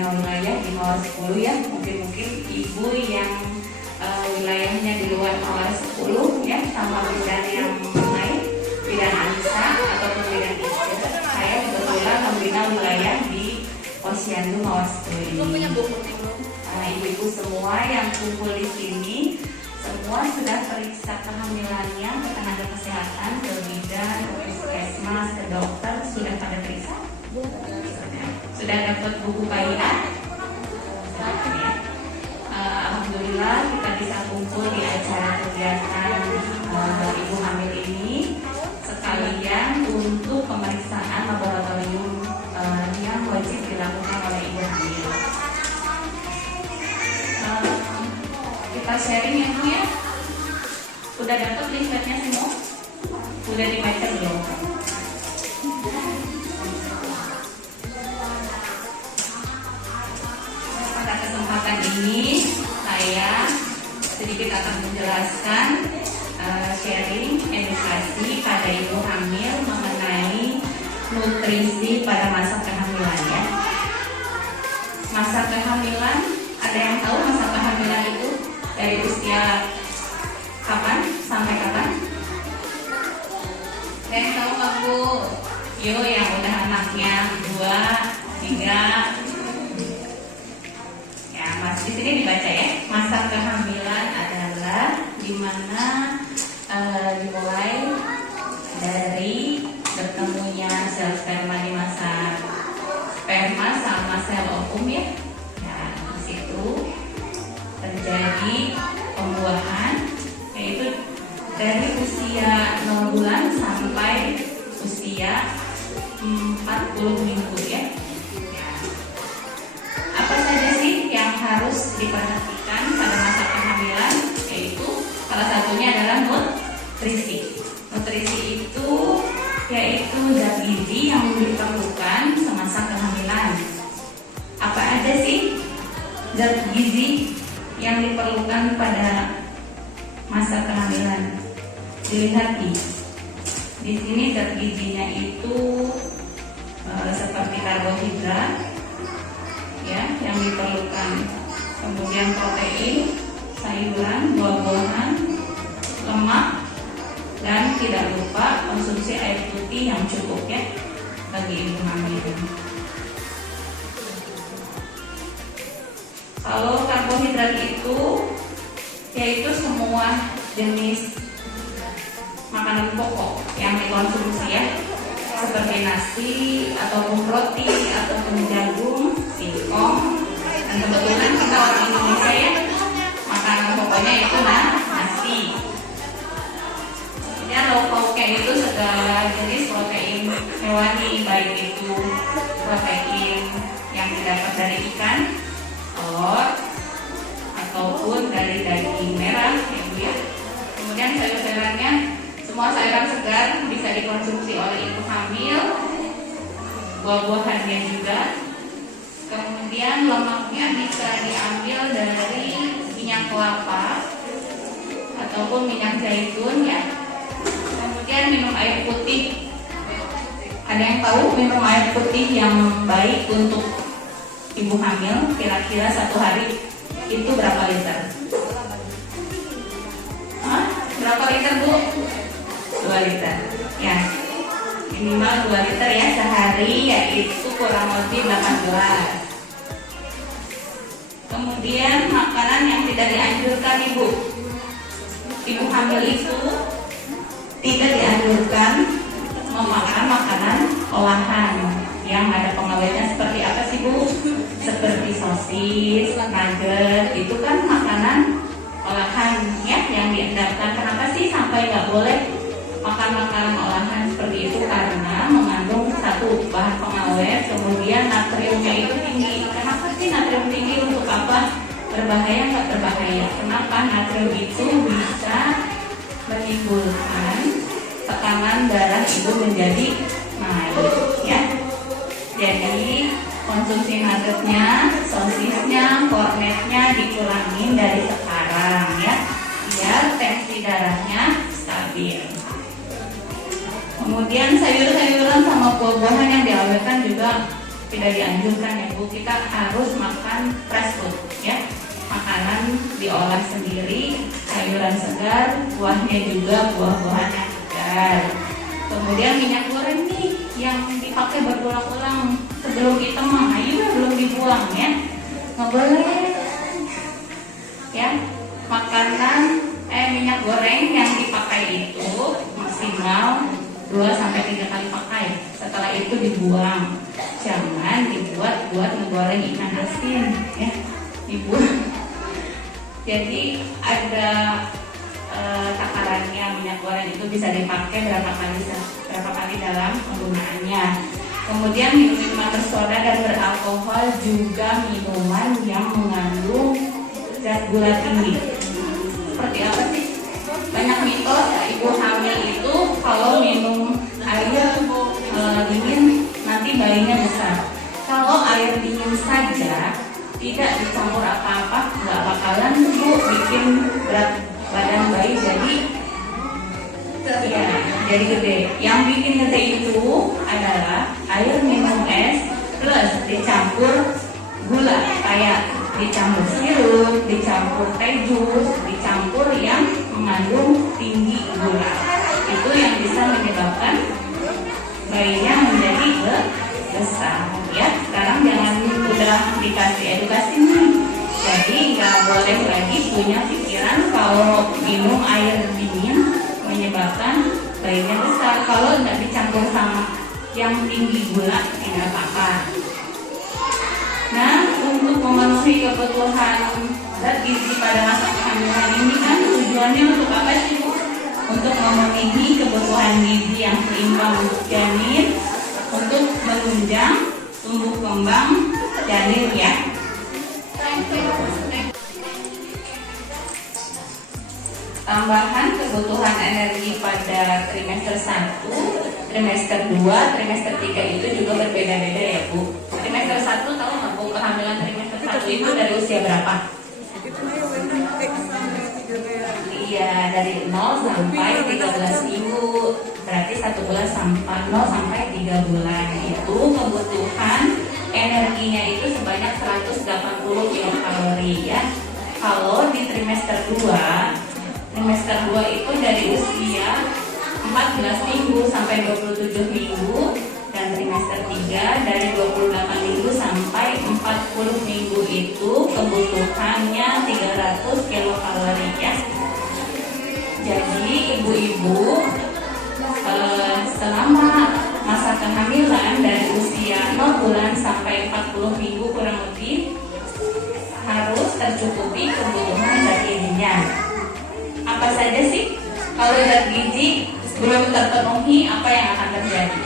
membina wilayah di Mawar 10 ya. Mungkin ibu yang wilayahnya di luar Mawar 10 ya, sama bidan yang lain, bidan Anissa ataupun bidan Ica. Saya kebetulan membina wilayah di Posyandu Mawar 10 ini. Ibu-ibu semua yang kumpul di sini semua sudah periksa kehamilannya ke tenaga kesehatan, ke bidan, ke puskesmas, ke dokter, sudah pada periksa? Sudah dapat buku KIA? Ya. Alhamdulillah kita bisa kumpul di acara kegiatan ibu hamil ini sekalian untuk pemeriksaan laboratorium yang wajib dilakukan oleh ibu hamil. Kita sharing ya Bu ya. Udah dapat leafletnya semua? Udah dibaca belum? Pada kesempatan ini saya sedikit akan menjelaskan sharing edukasi pada ibu hamil mengenai nutrisi pada masa kehamilan ya. Masa kehamilan, ada yang tahu masa kehamilan itu dari usia kapan sampai kapan? Ada yang tahu nggak Bu? Yo yang udah anaknya 2, 3. Ya, Mas di sini dibaca ya. Masa kehamilan adalah dimana dimulai dari bertemunya sel sperma di masa sperma sama sel ovum ya. Di situ terjadi pembuahan, yaitu dari usia 0 bulan sampai usia 40 minggu ya. Apa saja sih yang harus diperhatikan pada masa kehamilan? Yaitu salah satunya adalah nutrisi. Nutrisi itu yaitu zat gizi yang diperlukan semasa kehamilan. Apa aja sih zat gizi yang diperlukan pada masa kehamilan? Dilihat di sini zat gizinya itu seperti karbohidrat ya yang diperlukan, kemudian protein, sayuran, buah-buahan, lemak, dan tidak lupa konsumsi air putih yang cukup ya bagi ibu hamil. Kalau karbohidrat itu yaitu semua jenis makanan pokok yang dikonsumsi ya, seperti nasi ataupun roti ataupun jagung, singkong, dan kebetulan kita orang Indonesia ya makanan pokoknya itu nasi. Ya, low pauknya itu segala jenis protein hewani, baik itu protein yang didapat dari ikan, telur, ataupun dari daging merah ya Bu ya. Kemudian sayur-sayurannya semua sayuran segar bisa dikonsumsi oleh ibu hamil, buah-buahannya juga. Kemudian lemaknya bisa diambil dari minyak kelapa ataupun minyak zaitun ya. Kemudian minum air putih. Ada yang tahu minum air putih yang baik untuk ibu hamil kira-kira 1 hari itu berapa liter? Berapa liter Bu? 2 liter ya, minimal 2 liter ya sehari, yaitu kurang lebih 18. Kemudian makanan yang tidak dianjurkan ibu hamil itu tidak dianjurkan memakan makanan olahan yang ada pengawetnya. Seperti apa sih Bu? Seperti sosis, nugget, itu kan makanan olahan ya yang diendapkan. Kenapa sih sampai nggak boleh makan makanan olahan seperti itu? Karena mengandung satu bahan pengawet, kemudian natriumnya itu tinggi. Kenapa sih natrium tinggi? Untuk apa? Berbahaya nggak berbahaya? Kenapa? Natrium itu bisa menimbulkan tekanan darah ibu menjadi naik ya. Jadi konsumsi nuggetnya, sosisnya, kornetnya dikurangin dari sekarang ya, biar tensi darahnya stabil. Kemudian sayur-sayuran sama buah-buahan yang diawetkan juga tidak dianjurkan ya Bu, kita harus makan fresh food ya, makanan diolah sendiri, sayuran segar, buahnya juga buah-buahan yang segar. Kemudian minyak goreng nih yang dipakai berulang-ulang sebelum kita mah, ayo belum dibuang ya, nggak boleh ya. Makanan minyak goreng yang dipakai itu maksimal 2-3 kali pakai, setelah itu dibuang. Jangan dibuat buat menggoreng ikan asin ya, dibuang. Jadi ada takarannya, minyak goreng itu bisa dipakai berapa kali dalam penggunaannya. Kemudian minuman bersoda dan beralkohol juga minuman yang mengandung zat gula tinggi. Seperti apa sih? Banyak mitos ibu hamil itu kalau minum air dingin nanti bayinya besar. Kalau air dingin saja tidak dicampur apa-apa, nggak bakalan Bu bikin berat badan bayi jadi gede. Yang bikin gede itu adalah air minum es plus dicampur gula, kayak dicampur sirup, dicampur teh jus, dicampur yang mengandung tinggi gula. Itu yang bisa menyebabkan bayinya menjadi besar ya. Sekarang jangan udah dikasih edukasi nih, jadi nggak boleh lagi punya pikiran kalau minum air dingin menyebabkan bayinya besar. Kalau nggak dicampur sama yang tinggi gula tidak apa-apa. Nah, untuk memenuhi kebutuhan zat gizi pada masa kehamilan ini kan tujuannya untuk apa sih Bu? Untuk memenuhi kebutuhan gizi yang seimbang untuk janin, untuk menunjang tumbuh kembang janin ya. Tambahan kebutuhan energi pada trimester 1, trimester 2, trimester 3 itu juga berbeda-beda ya Bu. Trimester 1 tahu nggak Bu, kehamilan trimester 1 itu dari usia berapa? Iya, dari 0 sampai 13 minggu. Berarti 1 bulan sampai 0 sampai 3 bulan. Itu kebutuhan energinya itu sebanyak 180 kilokalori ya. Kalau di trimester 2 itu dari usia 14 minggu sampai 27 minggu, dan trimester 3 dari 28 minggu sampai 40 minggu itu kebutuhannya 300 kilokalori ya. Jadi ibu-ibu selama masa kehamilan dari usia 0 bulan sampai 40 minggu kurang lebih harus tercukupi kebutuhan zat gizinya. Apa saja sih? Kalau zat gizi belum terpenuhi, apa yang akan terjadi?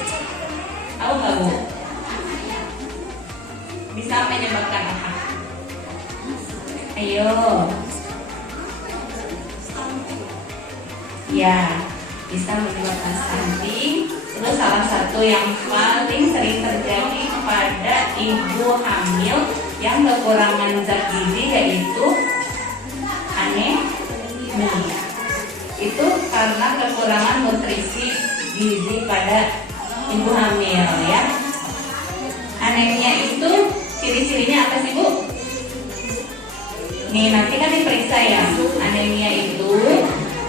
Tahu nggak Bu? Bisa menyebabkan apa? Ayo. Ya, bisa menyebabkan stunting. Terus salah satu yang paling sering terjadi pada ibu hamil yang kekurangan zat gizi yaitu anemia. Itu karena kekurangan nutrisi gizi pada ibu hamil ya. Anemia itu ciri-cirinya apa sih Bu? Nih nanti kan diperiksa ya. Anemia itu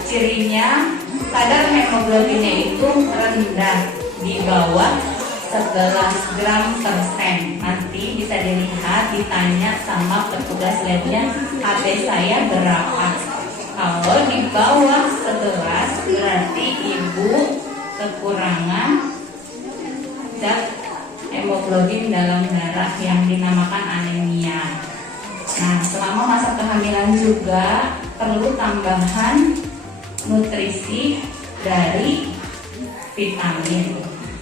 cirinya kadar hemoglobinnya itu rendah, di bawah 11 gram per sen. Nanti bisa dilihat, ditanya sama petugas labnya, HB saya berapa. Kalau di bawah 11 berarti ibu kekurangan zat hemoglobin dalam darah yang dinamakan anemia. Nah, selama masa kehamilan juga perlu tambahan nutrisi dari vitamin.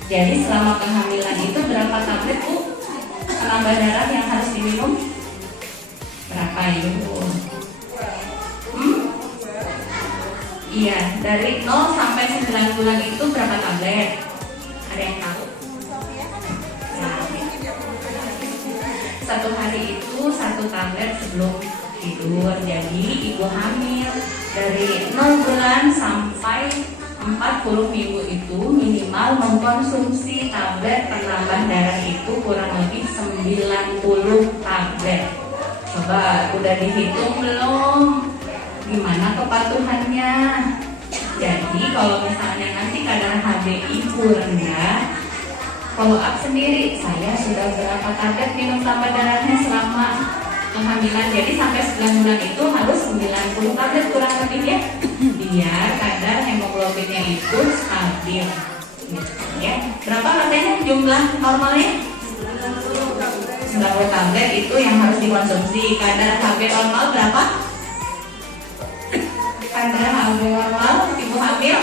Jadi selama kehamilan itu berapa tablet Bu penambah darah yang harus diminum? Berapa Ibu? Iya, dari 0 sampai 9 bulan itu berapa tablet? Ada yang tahu? Nah, 1 hari itu 1 tablet sebelum tidur. Jadi ibu hamil dari 0 bulan sampai 40 minggu itu minimal mengkonsumsi tablet penambah darah itu itu kurang lebih 90 tablet. Coba udah dihitung belum? Gimana kepatuhannya? Jadi kalau misalnya nanti kadar HB ibu rendah, follow up sendiri, saya sudah berapa tablet minum tambah darahnya selama kehamilan. Jadi sampai 9 bulan itu harus 90 tablet kurang lebih ya, biar kadar hemoglobinnya itu stabil. Ya, berapa katanya jumlah normalnya? 90 tablet itu yang harus dikonsumsi. Kadar HB normal berapa? Kadar HB normal ibu hamil?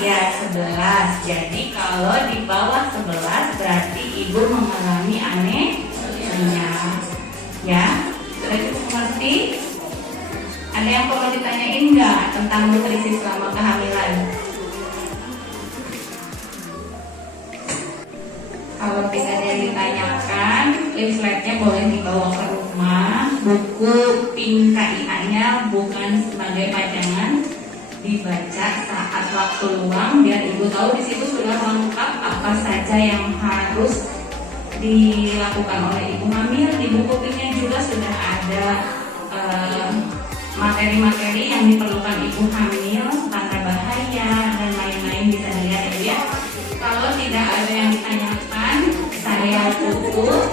Ya 11. Jadi kalau di bawah 11 berarti ibu mengalami anemia. Ya, sudah cukup mengerti? Ada yang perlu ditanyain nggak tentang nutrisi selama kehamilan? Kalau tidak ada yang ditanyakan, leafletnya boleh dibawa ke rumah. Buku PIN KIA-nya bukan sebagai pajangan, dibaca saat waktu luang biar ibu tahu di situ sudah lengkap apa saja yang harus dilakukan oleh ibu hamil. Di buku PIN-nya juga sudah ada materi-materi yang diperlukan ibu hamil, tanda bahaya dan lain-lain, bisa dilihat ya. Kalau tidak ada yang ditanyakan, saya tutup.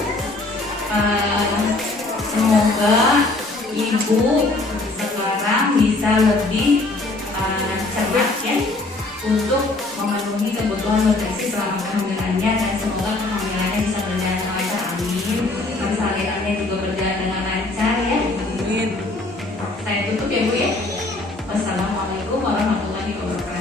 Semoga ibu sekarang bisa lebih cermat ya untuk memenuhi kebutuhan nutrisi selama kehamilannya, dan semoga kehamilannya bisa berjalan lancar, amin. Persalinan juga berjalan dengan lancar ya, amin. Saya tutup ya Bu ya. Wassalamualaikum warahmatullahi wabarakatuh.